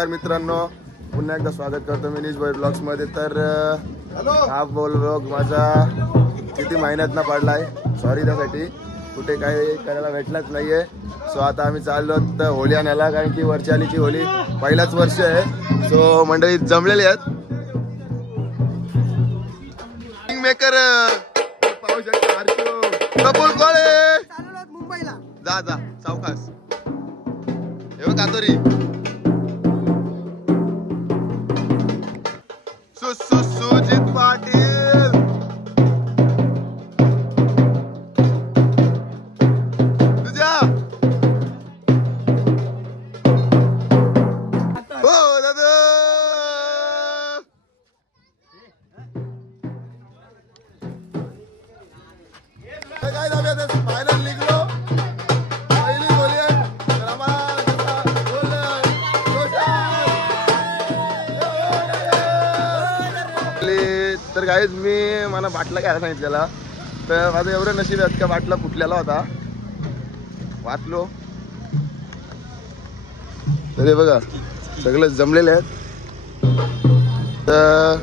नमस्कार मित्रांनो, पुन्हा एकदा स्वागत करतो मी निज ब्लॉग्स मध्ये। तर हा ब्लॉग माझा किती महिन्यात ना पडलाय, सॉरी त्यासाठी, कुठे काही करायला भेटलाच नाहीये। सो आता आम्ही चाललो तर होली आणायला, कारण की वर्षालीची होली पहिलाच वर्ष आहे। सो मंडळी जमलेली आहेत, किंग मेकर पाहू शकता, हर्षू कपूर कोळे मुंबईला जा जा सावकाश हे कातोरी सुजित पाटील तुझ्या हो दादा काय झालं फायनल निघलो, पहिली गोली आहे तर आम्हाला तर गाईज मी मला बाटला घ्यायला सांगितलेला, तर माझं एवढं नशीब आहे का बाटला फुटलेला होता, वाचलो। तर हे बघा सगळे जमलेले आहेत। तर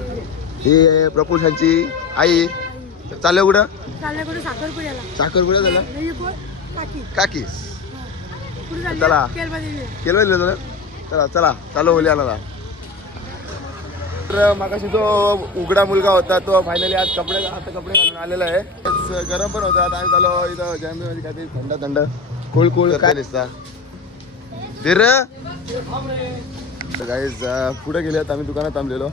ही प्रपुषांची आई चालले कुठं? साखरपुड्या झाला काकी, चला केलं चला चला चालू होली आणायला। तर मागाशी जो उघडा मुलगा होता तो फायनली आज कपडे घालून आलेला आहे। गरम पण होता, आता आम्ही चालू इथं जॅम्बीमध्ये काहीतरी थंड थंड कूल काय दिसता धीर। तर गाईज पुढे गेले आम्ही दुकानात थांबलेलो,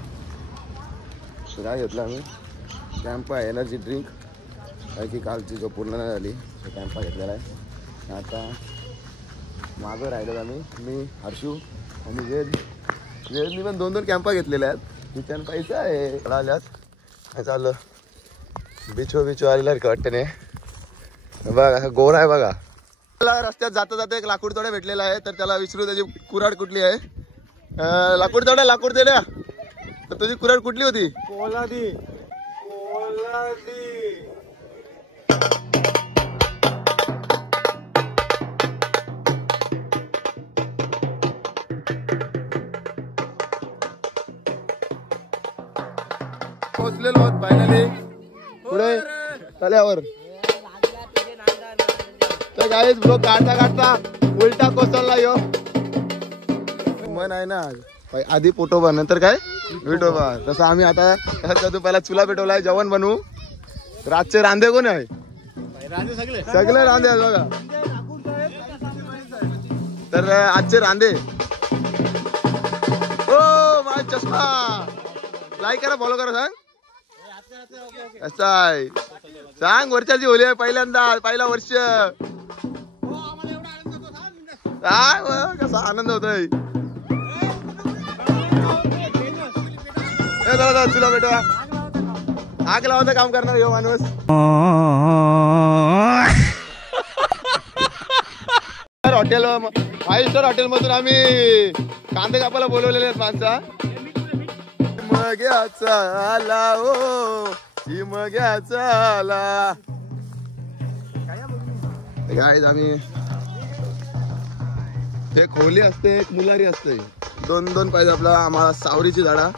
काय घेतलं आम्ही कॅम्पा एनर्जी ड्रिंक, काय की कालची जो पूर्ण नाही झाली कॅम्पा घेतलेला आहे। आता मागं राहिलो आम्ही, मी हर्षू आणि वेदनी पण दोन कॅम्पा घेतलेल्या आहेत। विचार पैसा आहे आल्यात चाललं बिचो आलेला वाटतं नाही बघा, गोरा आहे बघा। मला रस्त्यात जाता जाता एक लाकूड तोड्या भेटलेला आहे, तर त्याला विचारू त्याची कुऱ्हाड कुठली आहे। लाकूड तोड्या तर तुझी कुऱ्हाड कुठली होती? पोलादी पोचलेलो आहोत फायनली पुढे तल्यावर। तर गाईज ब्लॉग काढता उलटा कोसळला यो मन आहे ना, आधी पोटोबा नंतर काय विठोबा, तसं आम्ही आता पहिला चुला पेटवलाय, जेवण बनवू। रातचे रांधे कोण आहे? सगळे रांधे आहेत बघा। तर आजचे रांधे ओ माझा चष्मा लाईक करा, फॉलो करा, सांग असं आहे, सांग वर्षाची होली आहे पहिला वर्ष, कसा आनंद होतोय। चुला भेटवा, आग लावायचं काम करणार यो माणूस। हॉटेल 5 स्टार हॉटेल मधून आम्ही कांदे कापायला बोलवलेले आहेत माणसा। मग्याचा आला ओ मग्याचा आला गाईज, आम्ही एक होली असते एक मुलारी असते, दोन पाहिजे आपला आम्हाला सावरीची झाडा।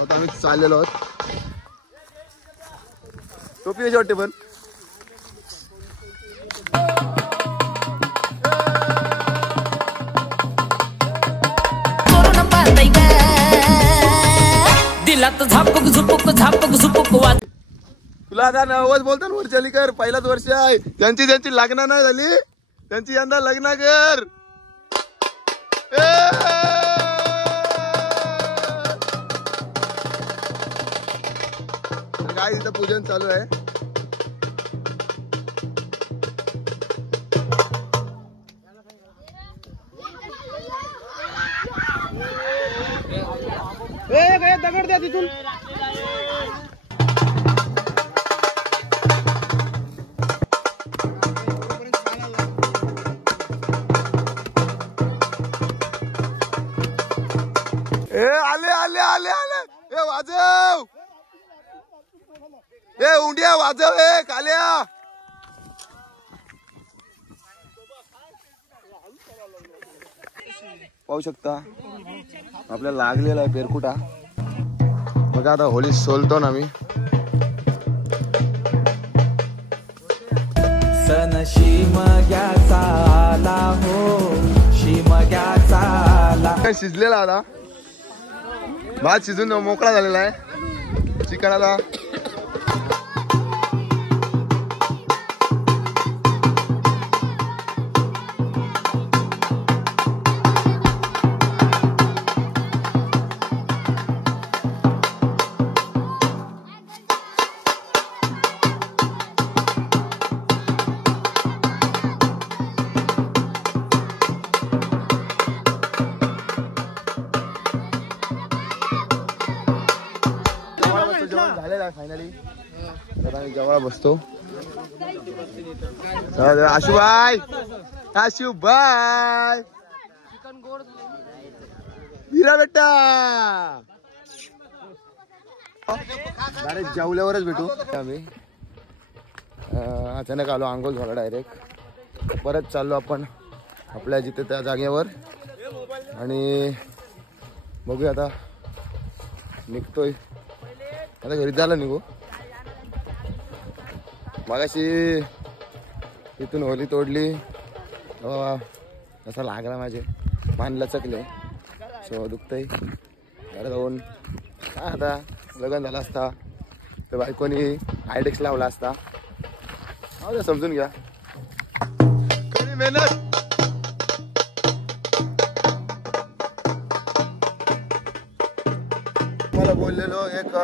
आता आम्ही चाललेलो आहोत, टोपी याची वाटते पण तुला आता नवस बोलतो ना वर्षाली कर, पहिलाच वर्ष आहे त्यांची लग्न नाही झाली, त्यांची यंदा लग्न कर। काय इथं पूजन चालू आहे। दगड द्या तिथून, आले आले आले आले, वाजव उंडिया वाजव काल्या। पाहू शकता आपल्याला लागलेला आहे पेरकुटा. बघा आता होळी सोलतो ना मी. सण शिमग्याचा आला हो, शिमग्याचा आला. काय शिजलेला आता भात शिजून मोकळा झालेला आहे. चिकनाला झालेला आहे फायनली. तर आम्ही जवळ बसतो. आशुबाई आशुबाई विरा बेटा डायरेक्ट जेवल्यावरच भेटू आम्ही. अचानक आलो आंघोळ झाला डायरेक्ट. परत चाललो आपण आपल्या जिथे त्या जागेवर आणि बघूया आता निघतोय. आता घरी झालं निघू. मगाशी इथून होली तोडली असा लागला माझे मान लचकले. सो दुखतंय. घरात जाऊन काय आता लग्न झालं असता तर बायकोनी आयडेक्स लावला असता. हो समजून घ्या. कधी मेहनत मला बोललेलो एक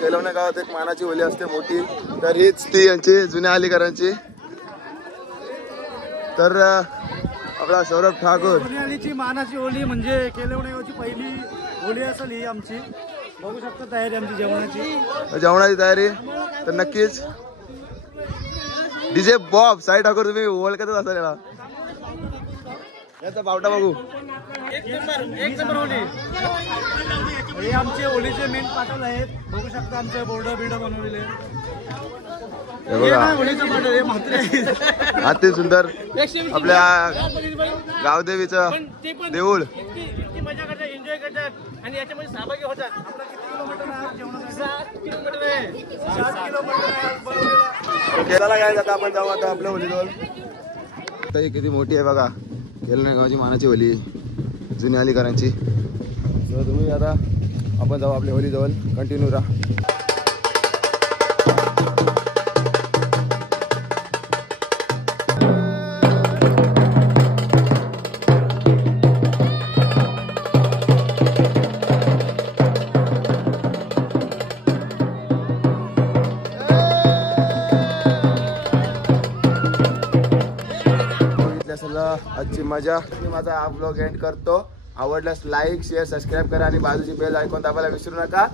गेलवण्या गावात एक मानाची होली असते मोठी. तर हीच ती यांची जुन्या अलीकरांची. तर आपला सौरभ ठाकूर पुण्याची मानाची होली म्हणजे केलवणे गावची पहिली होली असेल ही आमची. बघू शकता तयारी आमची जेवणाची तयारी. तर नक्कीच डीजे बॉब साई ठाकूर तुम्ही ओळखतच असाल याला. याचा बावटा बघू. एक नंबर होली. हे आमचे होलीचे मेन पाटल आहेत. बघू शकता आमचे बोर्ड बिर्ड बनवलेले. अति सुंदर आपल्या गावदेवीचं देऊळ. मजा करतात, एन्जॉय करतात आणि याच्यामध्ये सहभागी होतात. आपला किती किलोमीटर आहे जेवणासाठी? 7 किलोमीटर आहे. 7 किलोमीटर केरळला काय जाता आपण जाऊ आता आपल्या होलीजवळ. आता किती मोठी आहे बघा केलवण्या गावाची मानाची होली जुन्या अलीकरांची. तर तुम्ही आता आपण जाऊ आपल्या होलीजवळ. कंटिन्यू राहा. आजची मजा. मी माझा हा ब्लॉग एंड करतो. आवडल्यास लाईक शेअर सबस्क्राईब करा आणि बाजूची बेल आयकॉन दाबायला विसरू नका.